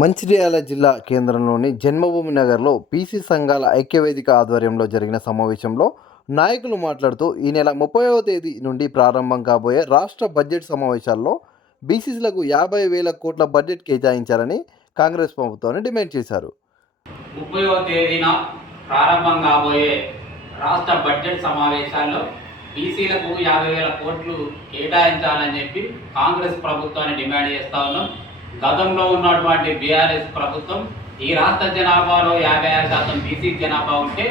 మంచిర్యాల జిల్లా కేంద్రంలోని జన్మభూమి నగర్లో బీసీ సంఘాల ఐక్యవేదిక ఆధ్వర్యంలో జరిగిన సమావేశంలో నాయకులు మాట్లాడుతూ ఈ నెల ముప్పైవ తేదీ నుండి ప్రారంభం కాబోయే రాష్ట్ర బడ్జెట్ సమావేశాల్లో బీసీలకు యాభై వేల కోట్ల బడ్జెట్ కేటాయించాలని కాంగ్రెస్ ప్రభుత్వాన్ని డిమాండ్ చేశారు. ముప్పైవ తేదీన ప్రారంభం కాబోయే రాష్ట్ర బడ్జెట్ సమావేశాల్లో బీసీలకు యాభై వేల కోట్లు కేటాయించాలని చెప్పి కాంగ్రెస్ ప్రభుత్వాన్ని డిమాండ్ చేస్తా ఉన్నాం. గతంలో ఉన్నటువంటి బీఆర్ఎస్ ప్రభుత్వం ఈ రాష్ట్ర జనాభాలో యాభై ఆరు శాతం బీసీ జనాభా ఉంటే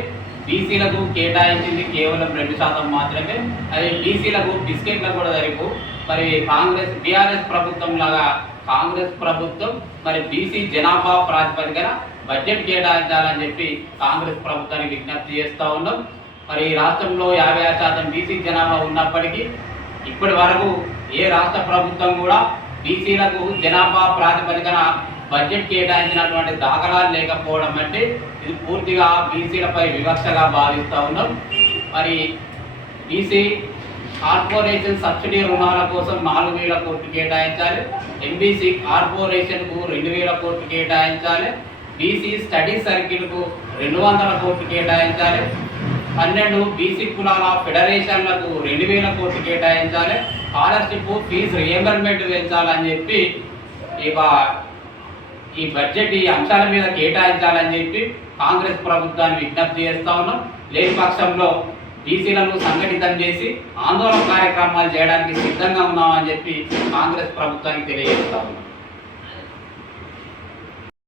బీసీలకు కేటాయించింది కేవలం రెండు శాతం మాత్రమే. అది బీసీలకు బిస్కెట్లకు కూడా జరుపు మరి కాంగ్రెస్ బీఆర్ఎస్ ప్రభుత్వం లాగా కాంగ్రెస్ ప్రభుత్వం మరి బీసీ జనాభా ప్రాతిపదికన బడ్జెట్ కేటాయించాలని చెప్పి కాంగ్రెస్ ప్రభుత్వానికి విజ్ఞప్తి చేస్తూ ఉన్నాం. మరి ఈ రాష్ట్రంలో యాభై ఆరు శాతం బీసీ జనాభా ఉన్నప్పటికీ ఇప్పటి వరకు ఏ రాష్ట్ర ప్రభుత్వం కూడా బీసీలకు జనాభా ప్రాతిపదికన బడ్జెట్ కేటాయించినటువంటి దాఖలాలు లేకపోవడం అంటే ఇది పూర్తిగా బీసీలపై వివక్షగా భావిస్తూ ఉన్నాం. మరి బీసీ కార్పొరేషన్ సబ్సిడీ రుణాల కోసం నాలుగు వేల కోట్లు కేటాయించాలి. ఎంబీసీ కార్పొరేషన్కు రెండు వేల కోట్లు కేటాయించాలి. బీసీ స్టడీ సర్కిల్కు రెండు వందల కోట్లు కేటాయించాలి. పన్నెండు బీసీ కులాల ఫెడరేషన్లకు రెండు వేల కోట్లు కేటాయించాలి. స్కాలర్షిప్ ఫీజు రియంబర్మెంట్ పెంచాలని చెప్పి ఇవ ఈ బడ్జెట్ ఈ అంశాల మీద కేటాయించాలని చెప్పి కాంగ్రెస్ ప్రభుత్వాన్ని విజ్ఞప్తి చేస్తా ఉన్నాం. లేని పక్షంలో బీసీలను సంఘటితం చేసి ఆందోళన కార్యక్రమాలు చేయడానికి సిద్ధంగా ఉన్నామని చెప్పి కాంగ్రెస్ ప్రభుత్వానికి తెలియజేస్తా ఉన్నాం.